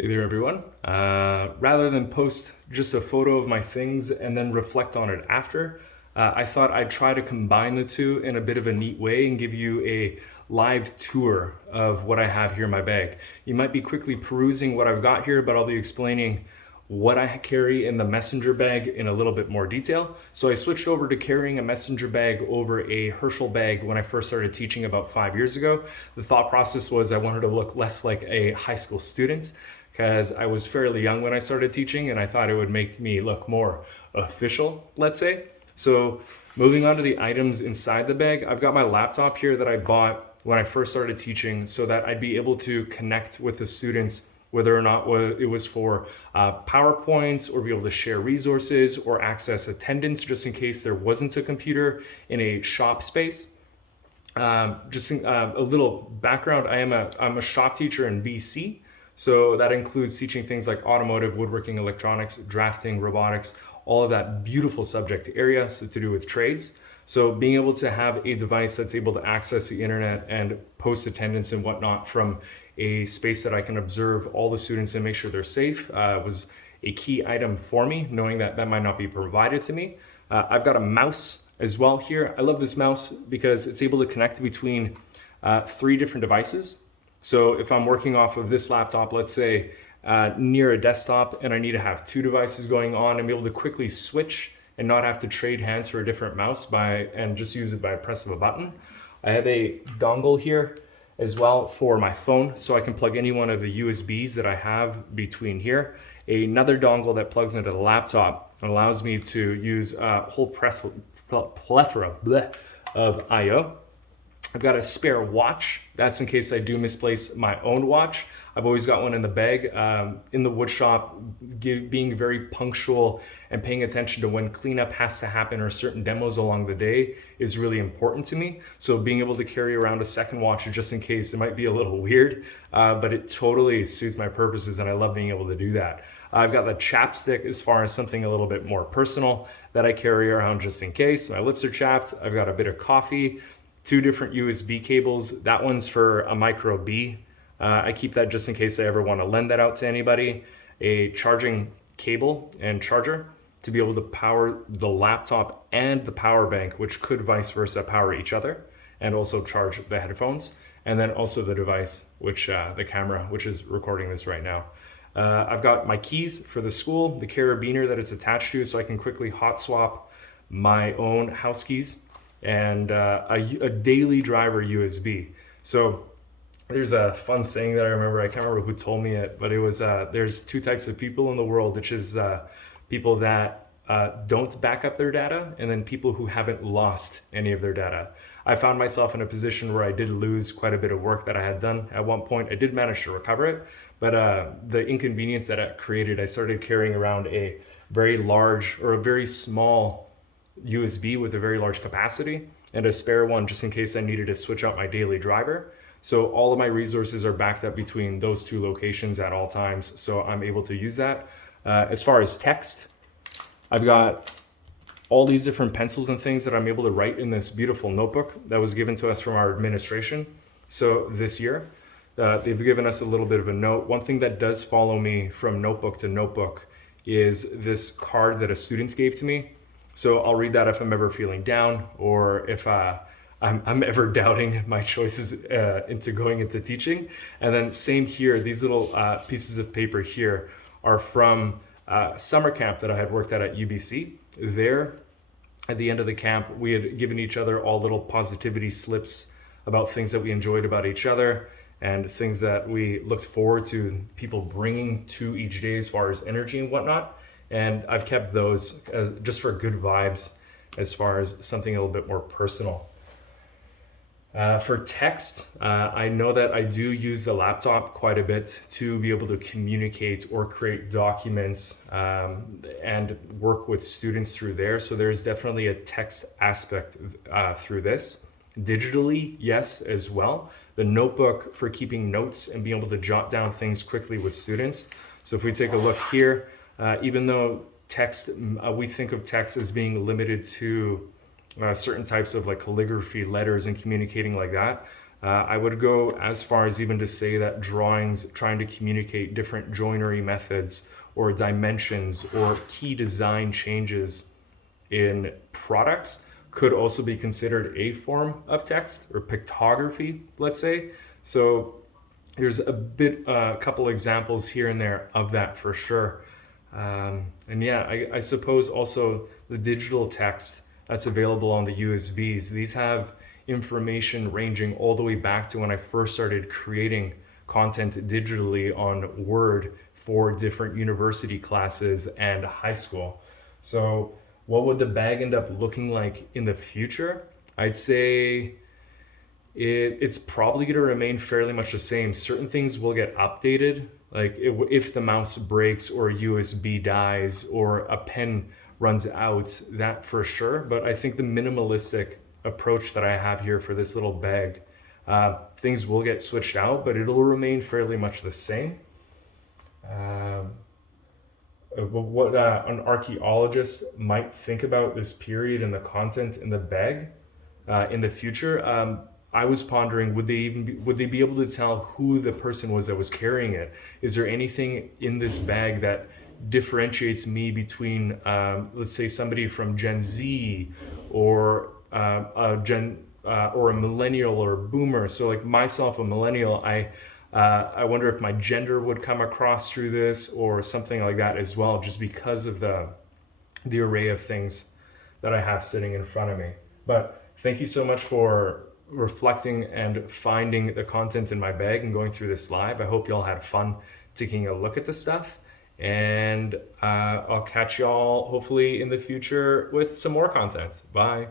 Hey there, everyone. Rather than post just a photo of my things and then reflect on it after, I thought I'd try to combine the two in a bit of a neat way and give you a live tour of what I have here in my bag. You might be quickly perusing what I've got here, but I'll be explaining what I carry in the messenger bag in a little bit more detail. So I switched over to carrying a messenger bag over a Herschel bag when I first started teaching about 5 years ago. The thought process was I wanted to look less like a high school student because I was fairly young when I started teaching and I thought it would make me look more official, let's say. So moving on to the items inside the bag, I've got my laptop here that I bought when I first started teaching so that I'd be able to connect with the students whether or not it was for PowerPoints or be able to share resources or access attendance just in case there wasn't a computer in a shop space. A little background, I'm a shop teacher in BC. So that includes teaching things like automotive, woodworking, electronics, drafting, robotics, all of that beautiful subject area so to do with trades. So being able to have a device that's able to access the internet and post attendance and whatnot from a space that I can observe all the students and make sure they're safe was a key item for me, knowing that that might not be provided to me. I've got a mouse as well here. I love this mouse because it's able to connect between 3 different devices. So if I'm working off of this laptop, let's say near a desktop, and I need to have 2 devices going on and be able to quickly switch and not have to trade hands for a different mouse and just use it by a press of a button. I have a dongle here as well for my phone, so I can plug any one of the USBs that I have between here. Another dongle that plugs into the laptop and allows me to use a whole plethora of I/O. I've got a spare watch. That's in case I do misplace my own watch. I've always got one in the bag. In the wood shop, being very punctual and paying attention to when cleanup has to happen or certain demos along the day is really important to me. So being able to carry around a second watch just in case, it might be a little weird, but it totally suits my purposes and I love being able to do that. I've got the Chapstick as far as something a little bit more personal that I carry around just in case. My lips are chapped. I've got a bit of coffee, 2 different USB cables. That one's for a micro B. I keep that just in case I ever want to lend that out to anybody. A charging cable and charger to be able to power the laptop and the power bank, which could vice versa power each other, and also charge the headphones. And then also the device, which the camera, which is recording this right now. I've got my keys for the school, the carabiner that it's attached to, so I can quickly hot swap my own house keys, and a daily driver USB. So there's a fun saying that I remember, I can't remember who told me it, but it was there's 2 types of people in the world, which is people that don't back up their data and then people who haven't lost any of their data. I found myself in a position where I did lose quite a bit of work that I had done. At one point I did manage to recover it, but the inconvenience that it created, I started carrying around a very large or a very small USB with a very large capacity and a spare one just in case I needed to switch out my daily driver. So all of my resources are backed up between those 2 locations at all times, so I'm able to use that. As far as text, I've got all these different pencils and things that I'm able to write in this beautiful notebook that was given to us from our administration. So this year, they've given us a little bit of a note. One thing that does follow me from notebook to notebook is this card that a student gave to me. So I'll read that if I'm ever feeling down or if I'm ever doubting my choices into going into teaching. And then same here, these little pieces of paper here are from summer camp that I had worked at UBC. There, at the end of the camp, we had given each other all little positivity slips about things that we enjoyed about each other and things that we looked forward to people bringing to each day as far as energy and whatnot. And I've kept those just for good vibes as far as something a little bit more personal. For text, I know that I do use the laptop quite a bit to be able to communicate or create documents and work with students through there. So there's definitely a text aspect through this. Digitally, yes, as well. The notebook for keeping notes and being able to jot down things quickly with students. So if we take a look here, even though text, we think of text as being limited to certain types of like calligraphy, letters, and communicating like that. I would go as far as even to say that drawings trying to communicate different joinery methods or dimensions or key design changes in products could also be considered a form of text or pictography, let's say. So there's a couple examples here and there of that for sure. And yeah, I suppose also the digital text that's available on the USBs, these have information ranging all the way back to when I first started creating content digitally on Word for different university classes and high school. So what would the bag end up looking like in the future? I'd say it's probably going to remain fairly much the same. Certain things will get updated, like if the mouse breaks or a USB dies or a pen runs out, that for sure. But I think the minimalistic approach that I have here for this little bag, things will get switched out, but it'll remain fairly much the same. What an archaeologist might think about this period and the content in the bag in the future. I was pondering, would they be able to tell who the person was that was carrying it? Is there anything in this bag that differentiates me between, let's say, somebody from Gen Z or a millennial or a boomer? So, like myself, a millennial, I wonder if my gender would come across through this or something like that as well, just because of the array of things that I have sitting in front of me. But thank you so much for reflecting and finding the content in my bag and going through this live. I hope y'all had fun taking a look at this stuff, and I'll catch y'all hopefully in the future with some more content. Bye.